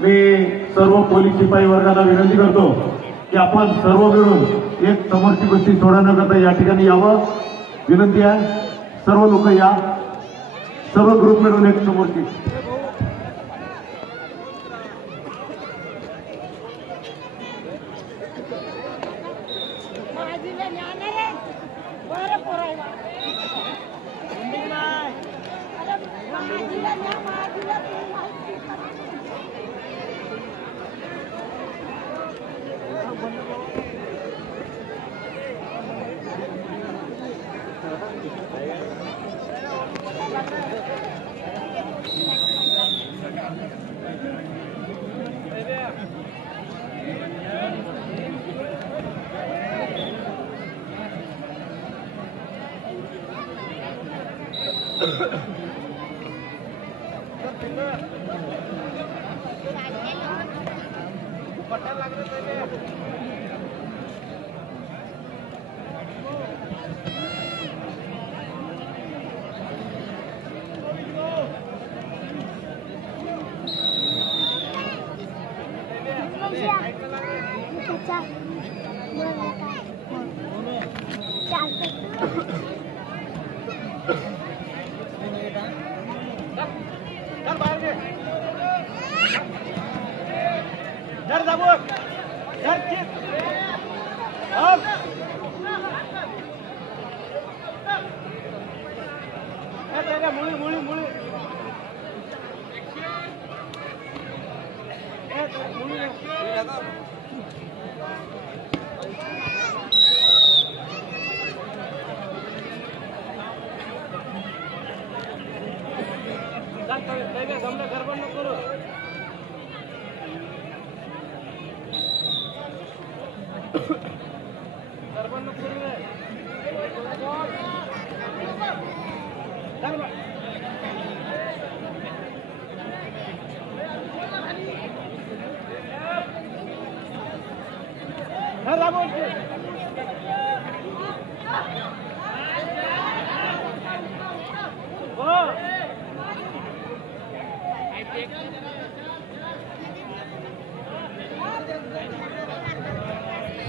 मी सर्व पोलीस शिपाई वर्गाला विनंती करतो की आपण सर्व मिळून एक समोरची गोष्टी सोडा न करता या ठिकाणी यावं विनंती आहे। सर्व लोक या, सर्व ग्रुप मिळून एक समोरची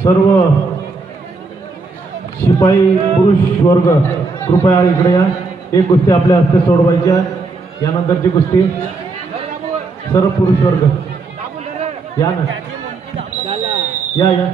सर्व शिपाई पुरुष वर्ग कृपया इकडे या। एक कुस्ती आपल्या हस्ते सोडवायची आहे। यानंतरची कुस्ती सर्व पुरुष वर्ग या ना, या या